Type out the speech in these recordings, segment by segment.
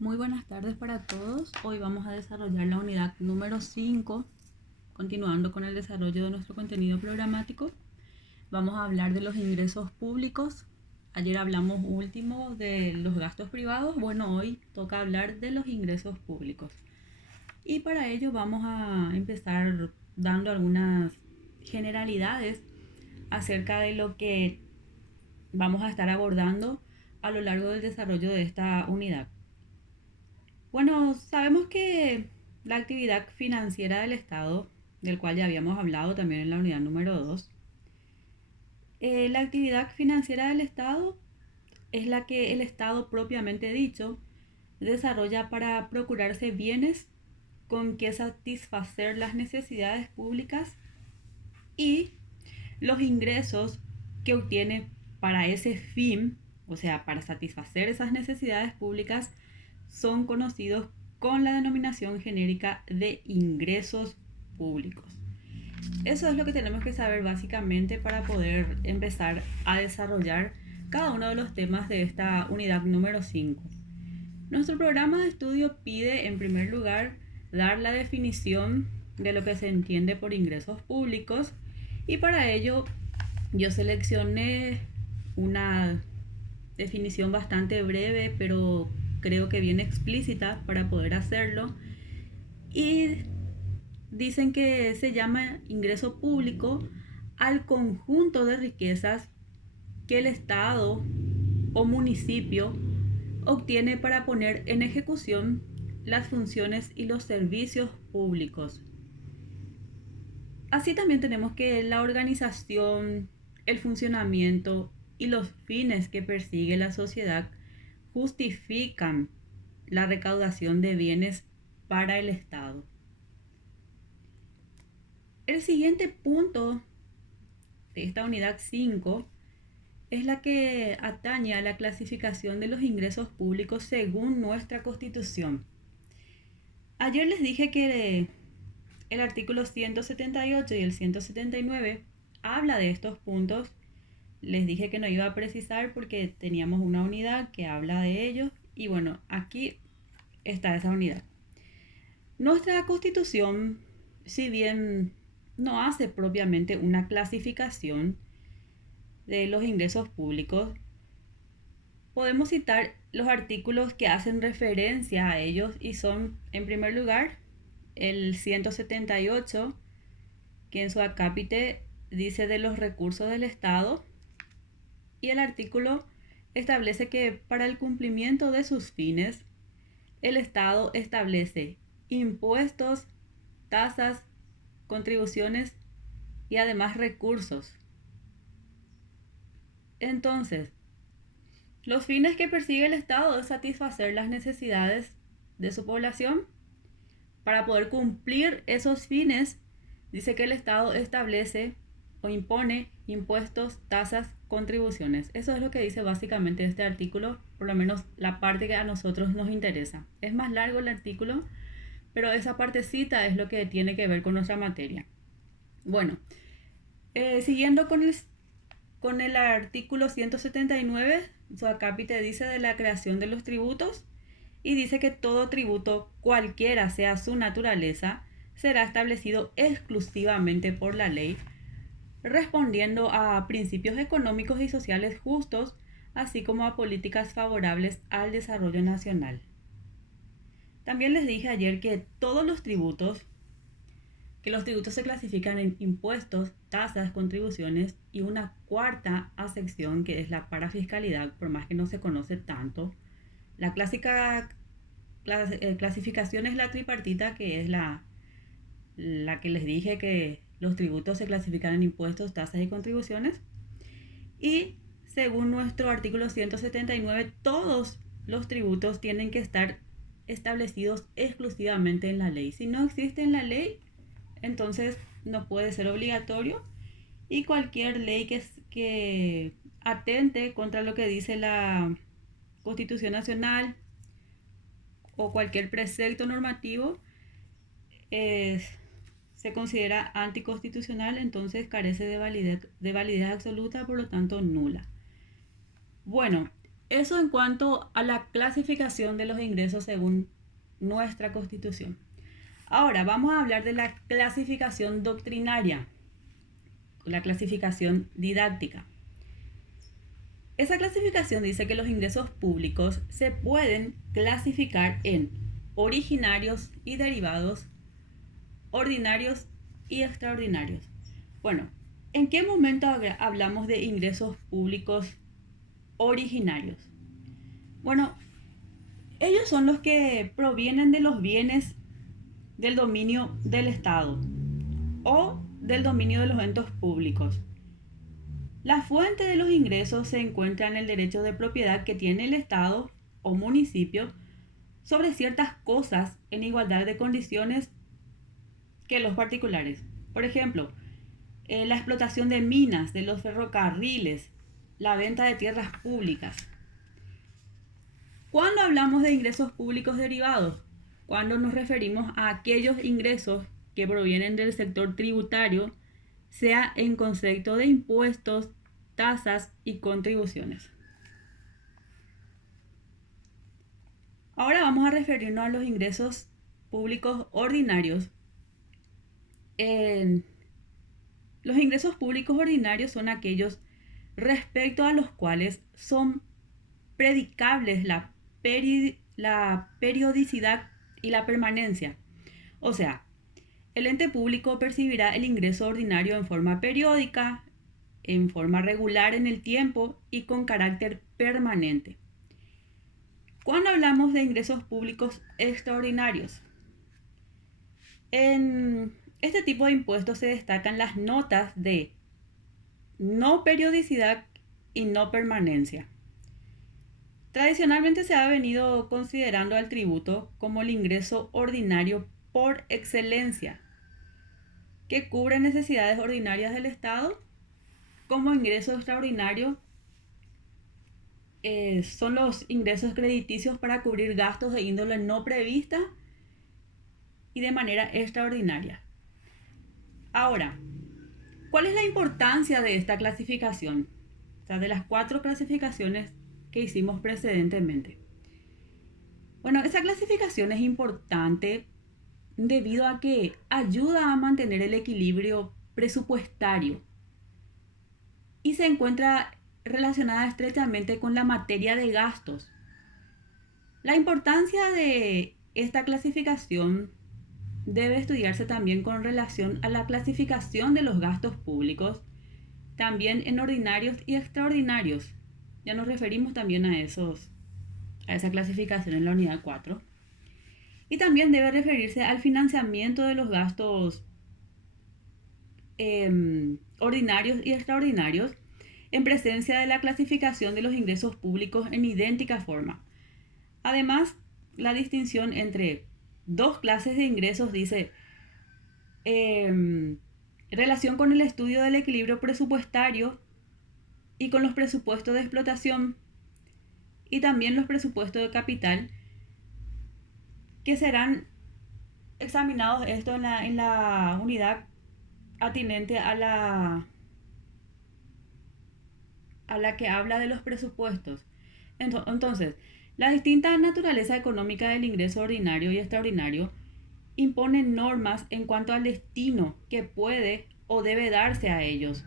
Muy buenas tardes para todos. Hoy vamos a desarrollar la unidad número 5, continuando con el desarrollo de nuestro contenido programático. Vamos a hablar de los ingresos públicos. Ayer hablamos último de los gastos privados. Bueno, hoy toca hablar de los ingresos públicos. Y para ello vamos a empezar dando algunas generalidades acerca de lo que vamos a estar abordando a lo largo del desarrollo de esta unidad. Bueno, sabemos que la actividad financiera del Estado, del cual ya habíamos hablado también en la unidad número 2, la actividad financiera del Estado es la que el Estado propiamente dicho desarrolla para procurarse bienes con que satisfacer las necesidades públicas y los ingresos que obtiene para ese fin, o sea, para satisfacer esas necesidades públicas, son conocidos con la denominación genérica de ingresos públicos. Eso es lo que tenemos que saber básicamente para poder empezar a desarrollar cada uno de los temas de esta unidad número 5. Nuestro programa de estudio pide, en primer lugar, dar la definición de lo que se entiende por ingresos públicos y para ello yo seleccioné una definición bastante breve, pero creo que bien explícita para poder hacerlo. Y dicen que se llama ingreso público al conjunto de riquezas que el Estado o municipio obtiene para poner en ejecución las funciones y los servicios públicos. Así también tenemos que la organización, el funcionamiento y los fines que persigue la sociedad justifican la recaudación de bienes para el Estado. El siguiente punto de esta unidad 5 es la que atañe a la clasificación de los ingresos públicos según nuestra Constitución. Ayer les dije que el artículo 178 y el 179 habla de estos puntos. Les dije que no iba a precisar porque teníamos una unidad que habla de ellos y bueno, aquí está esa unidad. Nuestra Constitución, si bien no hace propiamente una clasificación de los ingresos públicos, podemos citar los artículos que hacen referencia a ellos y son, en primer lugar, el 178, que en su acápite dice de los recursos del Estado, y el artículo establece que para el cumplimiento de sus fines, el Estado establece impuestos, tasas, contribuciones y además recursos. Entonces, los fines que persigue el Estado es satisfacer las necesidades de su población. Para poder cumplir esos fines, dice que el Estado establece o impone impuestos, tasas, contribuciones. Eso es lo que dice básicamente este artículo, por lo menos la parte que a nosotros nos interesa. Es más largo el artículo, pero esa partecita es lo que tiene que ver con nuestra materia. Bueno, siguiendo con el artículo 179, su acápite dice de la creación de los tributos y dice que todo tributo, cualquiera sea su naturaleza, será establecido exclusivamente por la ley, respondiendo a principios económicos y sociales justos, así como a políticas favorables al desarrollo nacional. También les dije ayer que los tributos se clasifican en impuestos, tasas, contribuciones y una cuarta sección que es la parafiscalidad, por más que no se conoce tanto. La clásica clasificación es la tripartita, que es la que les dije que los tributos se clasifican en impuestos, tasas y contribuciones. Y según nuestro artículo 179, todos los tributos tienen que estar establecidos exclusivamente en la ley. Si no existe en la ley, entonces no puede ser obligatorio y cualquier ley que atente contra lo que dice la Constitución Nacional o cualquier precepto normativo se considera anticonstitucional, entonces carece de validez absoluta, por lo tanto nula. Bueno, Eso en cuanto a la clasificación de los ingresos según nuestra Constitución. Ahora vamos a hablar de la clasificación doctrinaria, la clasificación didáctica. Esa clasificación dice que los ingresos públicos se pueden clasificar en originarios y derivados, ordinarios y extraordinarios. Bueno, ¿en qué momento hablamos de ingresos públicos originarios? Bueno, ellos son los que provienen de los bienes del dominio del Estado o del dominio de los entes públicos. La fuente de los ingresos se encuentra en el derecho de propiedad que tiene el Estado o municipio sobre ciertas cosas en igualdad de condiciones que los particulares. Por ejemplo, la explotación de minas, de los ferrocarriles, la venta de tierras públicas. ¿Cuándo hablamos de ingresos públicos derivados? Cuando nos referimos a aquellos ingresos que provienen del sector tributario, sea en concepto de impuestos, tasas y contribuciones. Ahora vamos a referirnos a los ingresos públicos ordinarios. Los ingresos públicos ordinarios son aquellos respecto a los cuales son predicables la periodicidad y la permanencia. O sea, el ente público percibirá el ingreso ordinario en forma periódica, en forma regular en el tiempo y con carácter permanente. ¿Cuándo hablamos de ingresos públicos extraordinarios? En este tipo de impuestos se destacan las notas de no periodicidad y no permanencia. Tradicionalmente se ha venido considerando al tributo como el ingreso ordinario por excelencia, que cubre necesidades ordinarias del Estado. Como ingreso extraordinario son los ingresos crediticios para cubrir gastos de índole no prevista y de manera extraordinaria. Ahora, ¿cuál es la importancia de esta clasificación? O sea, de las 4 clasificaciones que hicimos precedentemente. Bueno, esa clasificación es importante debido a que ayuda a mantener el equilibrio presupuestario y se encuentra relacionada estrechamente con la materia de gastos. La importancia de esta clasificación debe estudiarse también con relación a la clasificación de los gastos públicos, también en ordinarios y extraordinarios. Ya nos referimos también a esa clasificación en la unidad 4. Y también debe referirse al financiamiento de los gastos ordinarios y extraordinarios en presencia de la clasificación de los ingresos públicos en idéntica forma. Además, la distinción entre 2 clases de ingresos dice relación con el estudio del equilibrio presupuestario y con los presupuestos de explotación y también los presupuestos de capital, que serán examinados esto en la unidad atinente a la que habla de los presupuestos. Entonces, la distinta naturaleza económica del ingreso ordinario y extraordinario impone normas en cuanto al destino que puede o debe darse a ellos,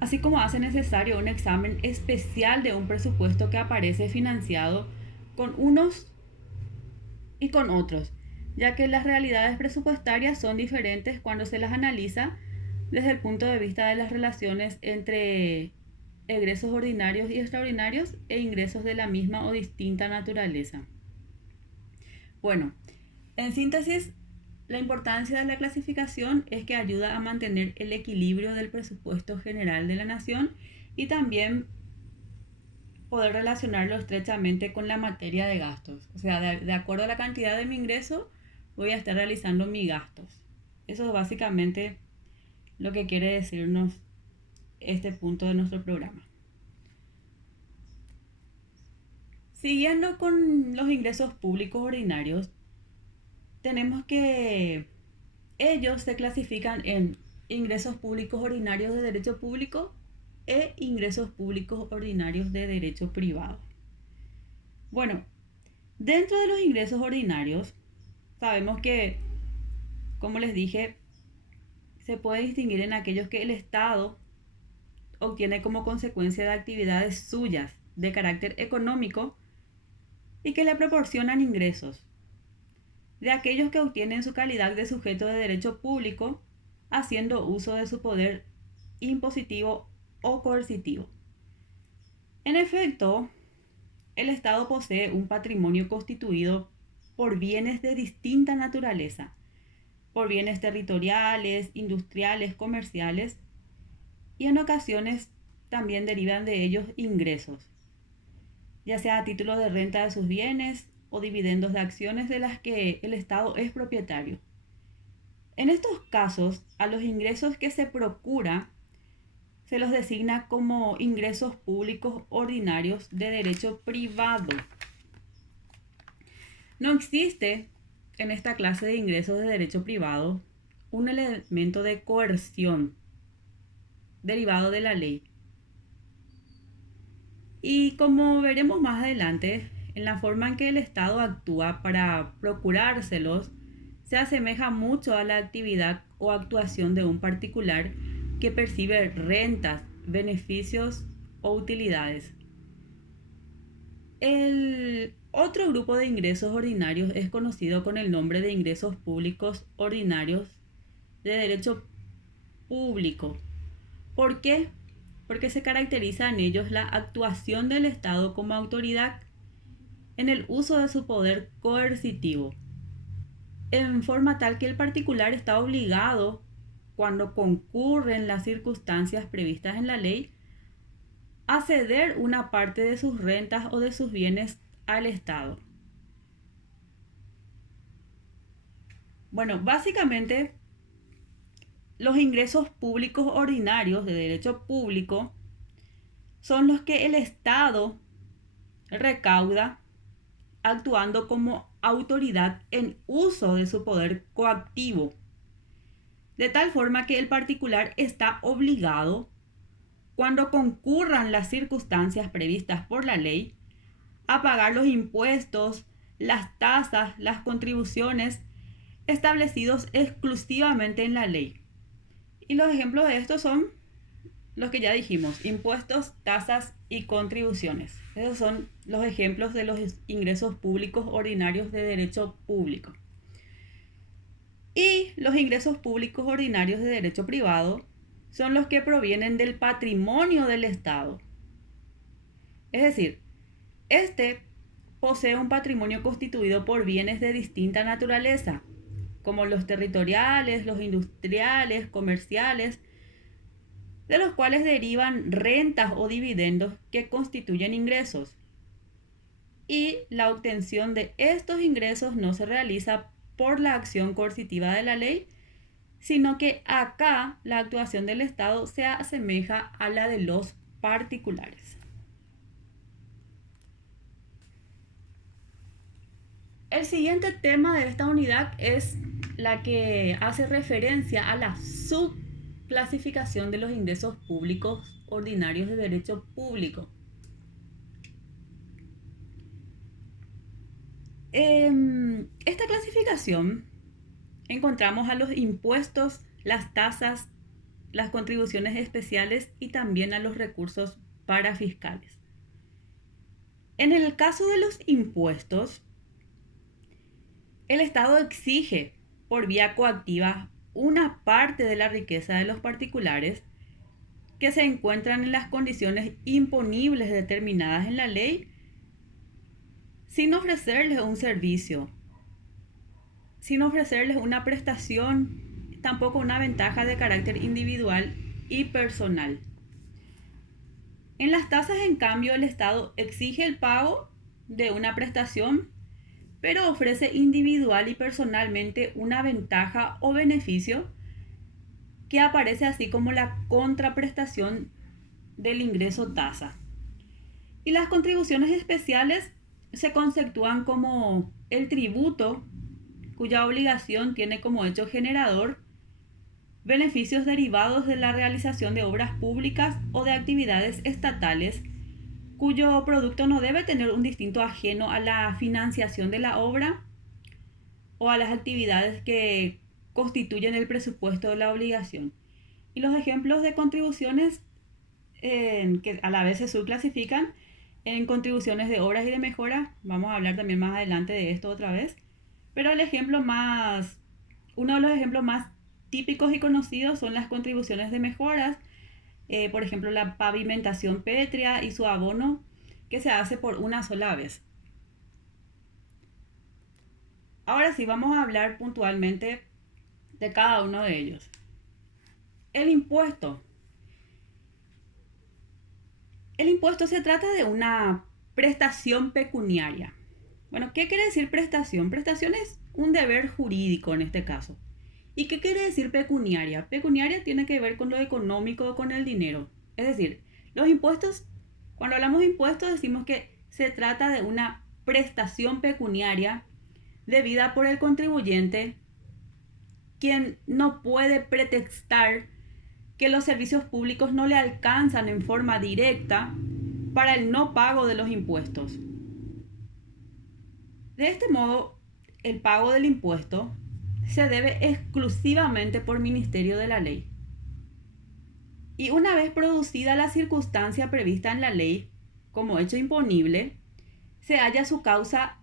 así como hace necesario un examen especial de un presupuesto que aparece financiado con unos y con otros, ya que las realidades presupuestarias son diferentes cuando se las analiza desde el punto de vista de las relaciones entre egresos ordinarios y extraordinarios e ingresos de la misma o distinta naturaleza. Bueno, en síntesis, la importancia de la clasificación es que ayuda a mantener el equilibrio del presupuesto general de la nación y también poder relacionarlo estrechamente con la materia de gastos. O sea, de acuerdo a la cantidad de mi ingreso, voy a estar realizando mis gastos. Eso es básicamente lo que quiere decirnos este punto de nuestro programa. Siguiendo con los ingresos públicos ordinarios, tenemos que ellos se clasifican en ingresos públicos ordinarios de derecho público e ingresos públicos ordinarios de derecho privado. Bueno, dentro de los ingresos ordinarios, sabemos que, como les dije, se puede distinguir en aquellos que el Estado obtiene como consecuencia de actividades suyas de carácter económico y que le proporcionan ingresos, de aquellos que obtienen su calidad de sujeto de derecho público haciendo uso de su poder impositivo o coercitivo. En efecto, el Estado posee un patrimonio constituido por bienes de distinta naturaleza, por bienes territoriales, industriales, comerciales, y en ocasiones también derivan de ellos ingresos, ya sea a título de renta de sus bienes o dividendos de acciones de las que el Estado es propietario. En estos casos, a los ingresos que se procura se los designa como ingresos públicos ordinarios de derecho privado. No existe en esta clase de ingresos de derecho privado un elemento de coerción derivado de la ley. Y como veremos más adelante, en la forma en que el Estado actúa para procurárselos, se asemeja mucho a la actividad o actuación de un particular que percibe rentas, beneficios o utilidades. El otro grupo de ingresos ordinarios es conocido con el nombre de ingresos públicos ordinarios de derecho público. ¿Por qué? Porque se caracteriza en ellos la actuación del Estado como autoridad en el uso de su poder coercitivo, en forma tal que el particular está obligado, cuando concurren las circunstancias previstas en la ley, a ceder una parte de sus rentas o de sus bienes al Estado. Bueno, básicamente los ingresos públicos ordinarios de derecho público son los que el Estado recauda actuando como autoridad en uso de su poder coactivo, de tal forma que el particular está obligado, cuando concurran las circunstancias previstas por la ley, a pagar los impuestos, las tasas, las contribuciones establecidos exclusivamente en la ley. Y los ejemplos de estos son los que ya dijimos: impuestos, tasas y contribuciones. Esos son los ejemplos de los ingresos públicos ordinarios de derecho público. Y los ingresos públicos ordinarios de derecho privado son los que provienen del patrimonio del Estado. Es decir, este posee un patrimonio constituido por bienes de distinta naturaleza, como los territoriales, los industriales, comerciales, de los cuales derivan rentas o dividendos que constituyen ingresos. Y la obtención de estos ingresos no se realiza por la acción coercitiva de la ley, sino que acá la actuación del Estado se asemeja a la de los particulares. El siguiente tema de esta unidad es la que hace referencia a la subclasificación de los ingresos públicos ordinarios de derecho público. En esta clasificación encontramos a los impuestos, las tasas, las contribuciones especiales y también a los recursos parafiscales. En el caso de los impuestos, el Estado exige por vía coactiva una parte de la riqueza de los particulares que se encuentran en las condiciones imponibles determinadas en la ley, sin ofrecerles un servicio, sin ofrecerles una prestación, tampoco una ventaja de carácter individual y personal. En las tasas, en cambio, el Estado exige el pago de una prestación, pero ofrece individual y personalmente una ventaja o beneficio que aparece así como la contraprestación del ingreso tasa. Y las contribuciones especiales se conceptúan como el tributo cuya obligación tiene como hecho generador beneficios derivados de la realización de obras públicas o de actividades estatales cuyo producto no debe tener un distinto ajeno a la financiación de la obra o a las actividades que constituyen el presupuesto de la obligación. Y los ejemplos de contribuciones que a la vez se subclasifican en contribuciones de obras y de mejoras. Vamos a hablar también más adelante de esto otra vez. Pero uno de los ejemplos más típicos y conocidos son las contribuciones de mejoras. Por ejemplo, la pavimentación pétrea y su abono, que se hace por una sola vez. Ahora sí, vamos a hablar puntualmente de cada uno de ellos. El impuesto. El impuesto se trata de una prestación pecuniaria. Bueno, ¿qué quiere decir prestación? Prestación es un deber jurídico en este caso. ¿Y qué quiere decir pecuniaria? Pecuniaria tiene que ver con lo económico, con el dinero. Es decir, los impuestos, cuando hablamos de impuestos decimos que se trata de una prestación pecuniaria debida por el contribuyente, quien no puede pretextar que los servicios públicos no le alcanzan en forma directa para el no pago de los impuestos. De este modo, el pago del impuesto se debe exclusivamente por ministerio de la ley. Y una vez producida la circunstancia prevista en la ley como hecho imponible, se halla su causa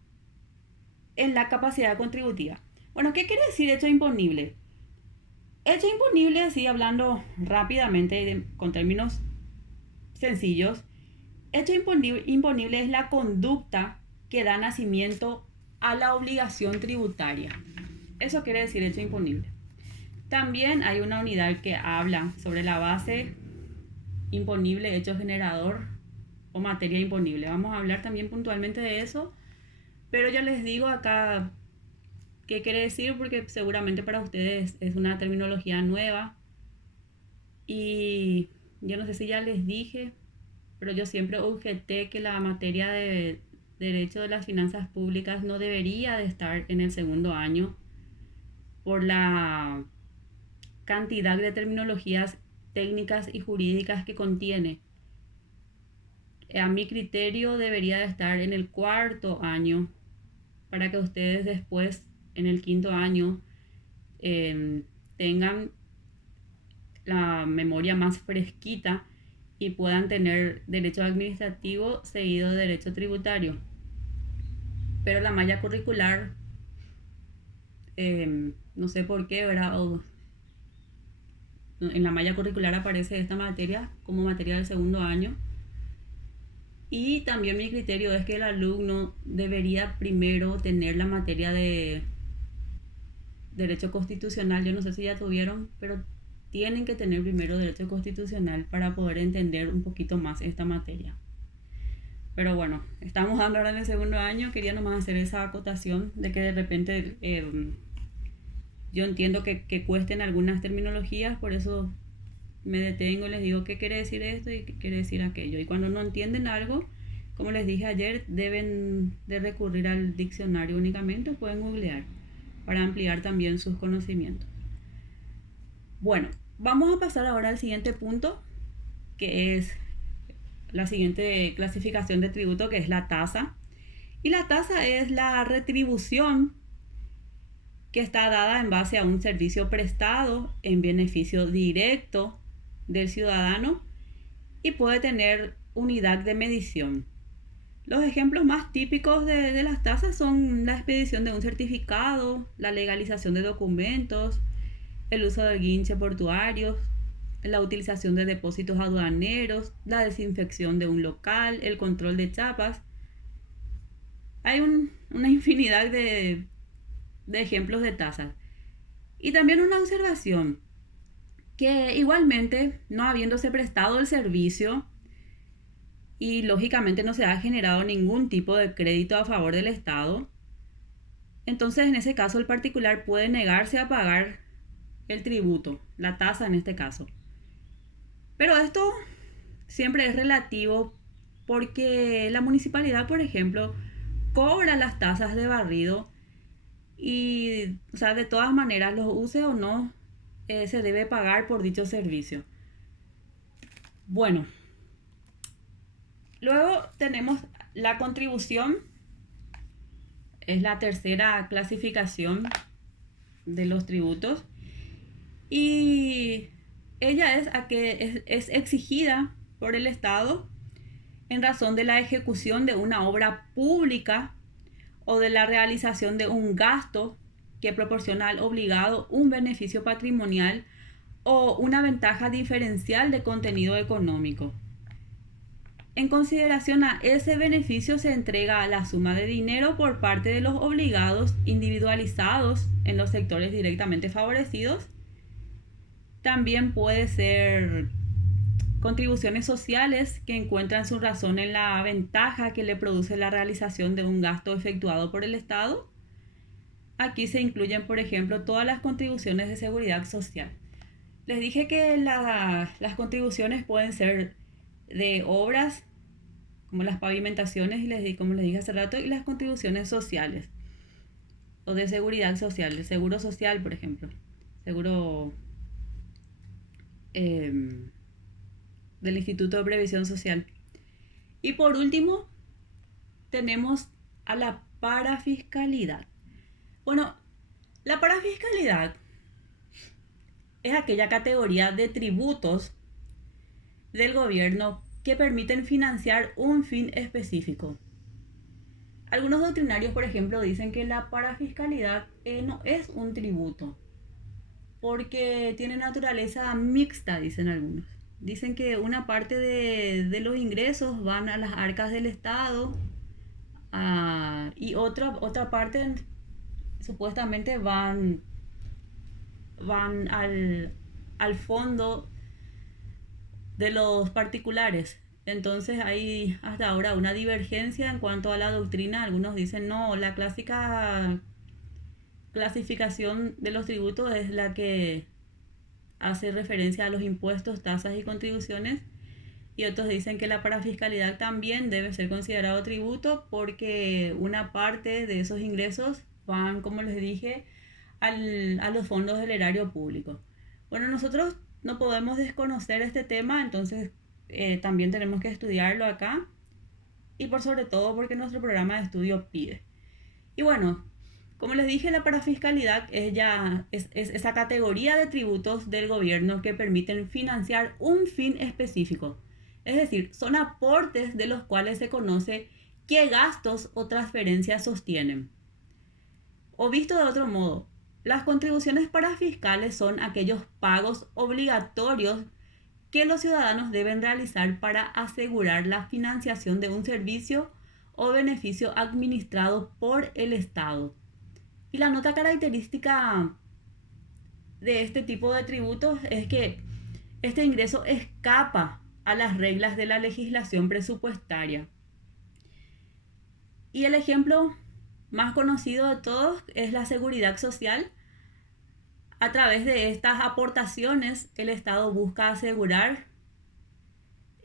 en la capacidad contributiva. Bueno, ¿qué quiere decir hecho imponible? Hecho imponible, así hablando rápidamente con términos sencillos, hecho imponible es la conducta que da nacimiento a la obligación tributaria. Eso quiere decir hecho imponible. También hay una unidad que habla sobre la base imponible, hecho generador o materia imponible. Vamos a hablar también puntualmente de eso, pero ya les digo acá qué quiere decir porque seguramente para ustedes es una terminología nueva. Y yo no sé si ya les dije, pero yo siempre objeté que la materia de Derecho de las Finanzas Públicas no debería de estar en el segundo año por la cantidad de terminologías técnicas y jurídicas que contiene. A mi criterio debería de estar en el cuarto año para que ustedes después, en el quinto año, tengan la memoria más fresquita y puedan tener derecho administrativo seguido de derecho tributario. Pero la malla curricular, no sé por qué, ¿verdad? En la malla curricular aparece esta materia como materia del segundo año. Y también mi criterio es que el alumno debería primero tener la materia de derecho constitucional. Yo no sé si ya tuvieron, pero tienen que tener primero derecho constitucional para poder entender un poquito más esta materia. Pero bueno, estamos dando ahora en el segundo año. Quería nomás hacer esa acotación de que de repente yo entiendo que cuesten algunas terminologías, por eso me detengo y les digo qué quiere decir esto y qué quiere decir aquello. Y cuando no entienden algo, como les dije ayer, deben de recurrir al diccionario únicamente, pueden googlear para ampliar también sus conocimientos. Bueno, vamos a pasar ahora al siguiente punto, que es la siguiente clasificación de tributo, que es la tasa. Y la tasa es la retribución que está dada en base a un servicio prestado en beneficio directo del ciudadano y puede tener unidad de medición. Los ejemplos más típicos de las tasas son la expedición de un certificado, la legalización de documentos, el uso de guinches portuarios, la utilización de depósitos aduaneros, la desinfección de un local, el control de chapas. Hay una infinidad de ejemplos de tasas. Y también una observación, que igualmente, no habiéndose prestado el servicio y lógicamente no se ha generado ningún tipo de crédito a favor del Estado, entonces en ese caso el particular puede negarse a pagar el tributo, la tasa en este caso. Pero esto siempre es relativo porque la municipalidad, por ejemplo, cobra las tasas de barrido y, o sea, de todas maneras, los use o no, se debe pagar por dicho servicio. Bueno, Luego tenemos la contribución, es la tercera clasificación de los tributos. Y ella es exigida por el Estado en razón de la ejecución de una obra pública o de la realización de un gasto que proporciona al obligado un beneficio patrimonial o una ventaja diferencial de contenido económico. En consideración a ese beneficio se entrega la suma de dinero por parte de los obligados individualizados en los sectores directamente favorecidos. También puede ser contribuciones sociales que encuentran su razón en la ventaja que le produce la realización de un gasto efectuado por el Estado. Aquí se incluyen, por ejemplo, todas las contribuciones de seguridad social. Les dije que las contribuciones pueden ser de obras, como las pavimentaciones, y como les dije hace rato, y las contribuciones sociales, o de seguridad social, de seguro social, por ejemplo, seguro del Instituto de Previsión Social. Y por último, tenemos a la parafiscalidad. Bueno, la parafiscalidad es aquella categoría de tributos del gobierno que permiten financiar un fin específico. Algunos doctrinarios, por ejemplo, dicen que la parafiscalidad no es un tributo, porque tiene naturaleza mixta, dicen algunos. Dicen que una parte de los ingresos van a las arcas del Estado y otra parte supuestamente van al fondo de los particulares. Entonces hay hasta ahora una divergencia en cuanto a la doctrina. Algunos dicen no, la clásica clasificación de los tributos es la que hace referencia a los impuestos, tasas y contribuciones, y otros dicen que la parafiscalidad también debe ser considerado tributo porque una parte de esos ingresos van, como les dije, a los fondos del erario público. Bueno, nosotros no podemos desconocer este tema, entonces también tenemos que estudiarlo acá, y por sobre todo porque nuestro programa de estudio pide. Y bueno, como les dije, la parafiscalidad es esa categoría de tributos del gobierno que permiten financiar un fin específico. Es decir, son aportes de los cuales se conoce qué gastos o transferencias sostienen. O visto de otro modo, las contribuciones parafiscales son aquellos pagos obligatorios que los ciudadanos deben realizar para asegurar la financiación de un servicio o beneficio administrado por el Estado. Y la nota característica de este tipo de tributos es que este ingreso escapa a las reglas de la legislación presupuestaria. Y el ejemplo más conocido de todos es la seguridad social. A través de estas aportaciones, el Estado busca asegurar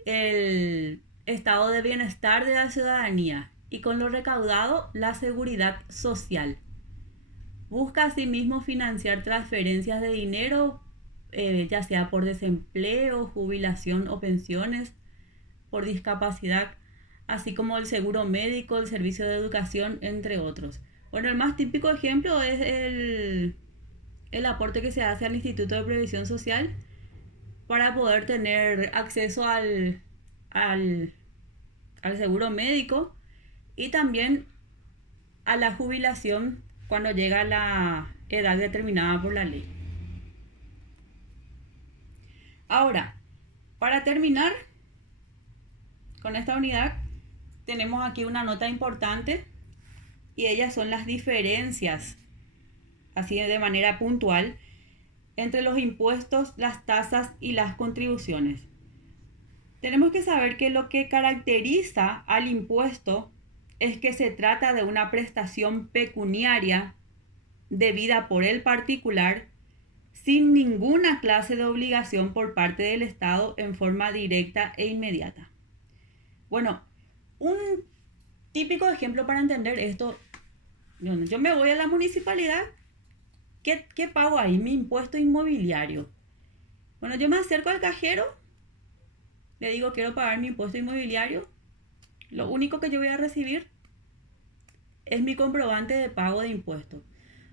el estado de bienestar de la ciudadanía y con lo recaudado la seguridad social. Busca asimismo financiar transferencias de dinero, ya sea por desempleo, jubilación o pensiones, por discapacidad, así como el seguro médico, el servicio de educación, entre otros. Bueno, el más típico ejemplo es el aporte que se hace al Instituto de Previsión Social para poder tener acceso al seguro médico y también a la jubilación cuando llega la edad determinada por la ley. Ahora, para terminar con esta unidad, tenemos aquí una nota importante y ellas son las diferencias, así de manera puntual, entre los impuestos, las tasas y las contribuciones. Tenemos que saber que lo que caracteriza al impuesto es que se trata de una prestación pecuniaria debida por el particular sin ninguna clase de obligación por parte del Estado en forma directa e inmediata. Bueno, un típico ejemplo para entender esto, yo me voy a la municipalidad, ¿qué pago ahí? Mi impuesto inmobiliario. Bueno, yo me acerco al cajero, le digo quiero pagar mi impuesto inmobiliario Lo único que yo voy a recibir es mi comprobante de pago de impuestos.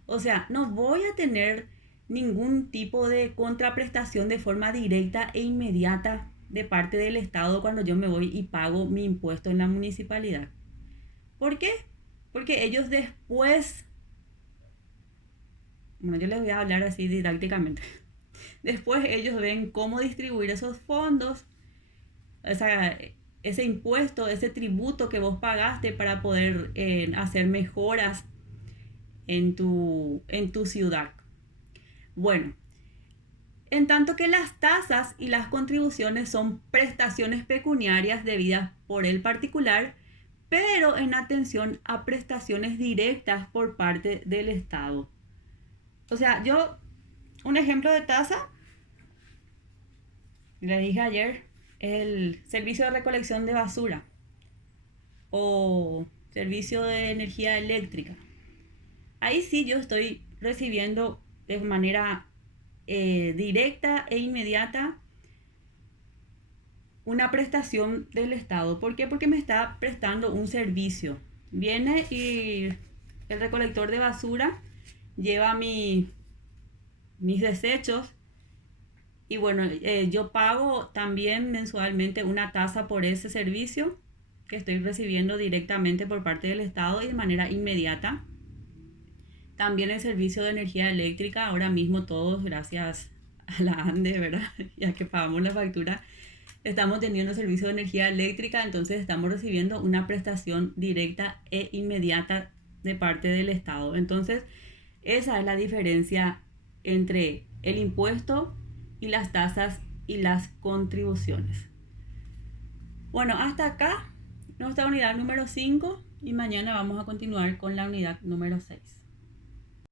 O sea, no voy a tener ningún tipo de contraprestación de forma directa e inmediata de parte del Estado cuando yo me voy y pago mi impuesto en la municipalidad. ¿Por qué? Porque ellos después, bueno, yo les voy a hablar así didácticamente. Después ellos ven cómo distribuir esos fondos, o sea, ese impuesto, ese tributo que vos pagaste para poder hacer mejoras en tu ciudad. Bueno, en tanto que las tasas y las contribuciones son prestaciones pecuniarias debidas por el particular, pero en atención a prestaciones directas por parte del Estado. O sea, un ejemplo de tasa, le dije ayer, el servicio de recolección de basura o servicio de energía eléctrica. Ahí sí yo estoy recibiendo de manera directa e inmediata una prestación del Estado. ¿Por qué? Porque me está prestando un servicio. Viene y el recolector de basura lleva mis desechos y bueno, yo pago también mensualmente una tasa por ese servicio que estoy recibiendo directamente por parte del Estado y de manera inmediata. También el servicio de energía eléctrica, ahora mismo todos, gracias a la ANDE, ¿verdad? Ya que pagamos la factura, estamos teniendo servicio de energía eléctrica, entonces estamos recibiendo una prestación directa e inmediata de parte del Estado. Entonces, esa es la diferencia entre el impuesto y las tasas y las contribuciones. Bueno, hasta acá nuestra unidad número 5 y mañana vamos a continuar con la unidad número 6.